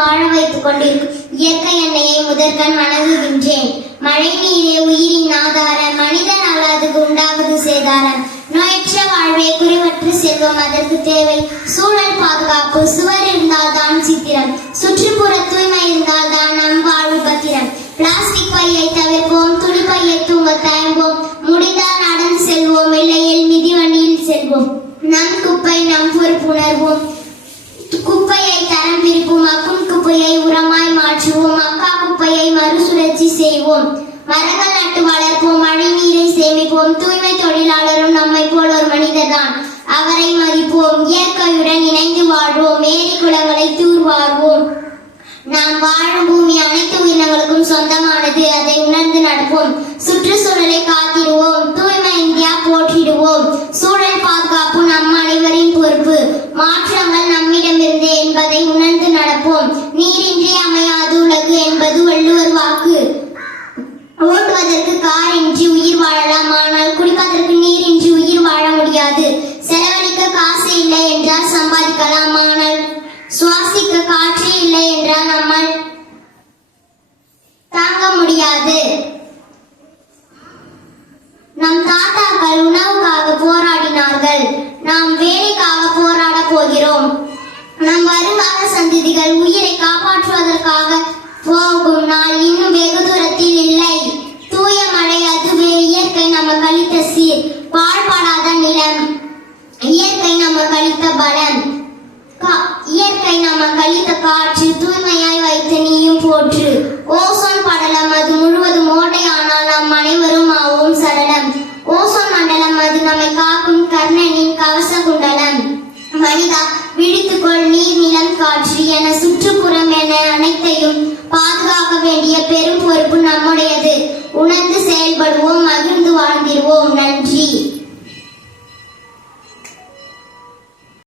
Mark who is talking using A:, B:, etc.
A: வாழ வைத்துக் கொண்டிருக்கும். இயற்கை எண்ணெயை முதற்கண் வணங்குகின்றேன். மழை நீரே உயிரின் ஆதாரம் மனிதன் அல்லாதது உண்டாவது சேதாரம். நோயற்ற வாழ்வே குறைவற்று செல்வம் அதற்கு தேவை. சூழல் பாதுகாப்பு சுவர் இருந்தால் தான் சித்திரம். சுற்றுப்புற தூய்மை இருந்தால் தான் நம் வாழ்வு பத்திரம். பிளாஸ்டிக் பையை தவிர்ப்போம் துணி பையை தூங்க தயம்போம் முடிந்தால் நடந்து செல்வோம் இல்லையில் மிதிவண்டியில் செல்வோம். நம் குப்பை நம் பொறுப்புணர்வோம். மறுசுழற்சி செய்வோம். மரங்கள் நட்டு வளர்ப்போம் மழை நீரை சேமிப்போம். தூய்மை தொழிலாளரும் நம்மை போல் ஒரு மனிதர் தான் அவரை மதிப்போம் இயற்கையுடன் இணைந்து வாழ்வோம் ஏரி குளங்களை தூர்வாழ்வோம் நாம் வாழும் பூமி அனைத்து உயிரினங்களுக்கும் சொந்தமானது. அதை உணர்ந்து நடப்போம். சுற்றுச்சூழலை காத்திடுவோம். தூய்மை இந்தியா போற்றிடுவோம். சூழல் பாதுகாப்பு நம் அனைவரின் பொறுப்பு. மாற்றம் என்றால் சம்பாதிக்கலாம் ஆனால் சுவாசிக்க காற்று இல்லை என்றால் நம்மால் தாங்க முடியாது. நம் தாத்தாக்கள் உணவுக்காக போராடினார்கள். நாம் வேலைக்காக போராட போகிறோம். நம் வருங்கால சந்ததிகள் உயிர் இயற்கை கழித்த காற்று தூய்மையாய் வைத்து நீயும் போற்று. ஓசோன் படலம் அது முழுவதும் ஓட்டையானால் நாம் அனைவரும் ஆவோம் சடலம். ஓசோன் மண்டலம் அது நம்மை காக்கும் கர்ணனின் கவச குண்டலம். மனிதா விழித்துக்கொள் நீர் நிலம் காற்று என சுற்றுப்புறம் என அனைத்தையும் பாதுகாக்க வேண்டிய பெரும் பொறுப்பு நம்முடையது. உணர்ந்து செயல்படுவோம் மகிழ்ந்து வாழ்ந்திருவோம் நன்றி.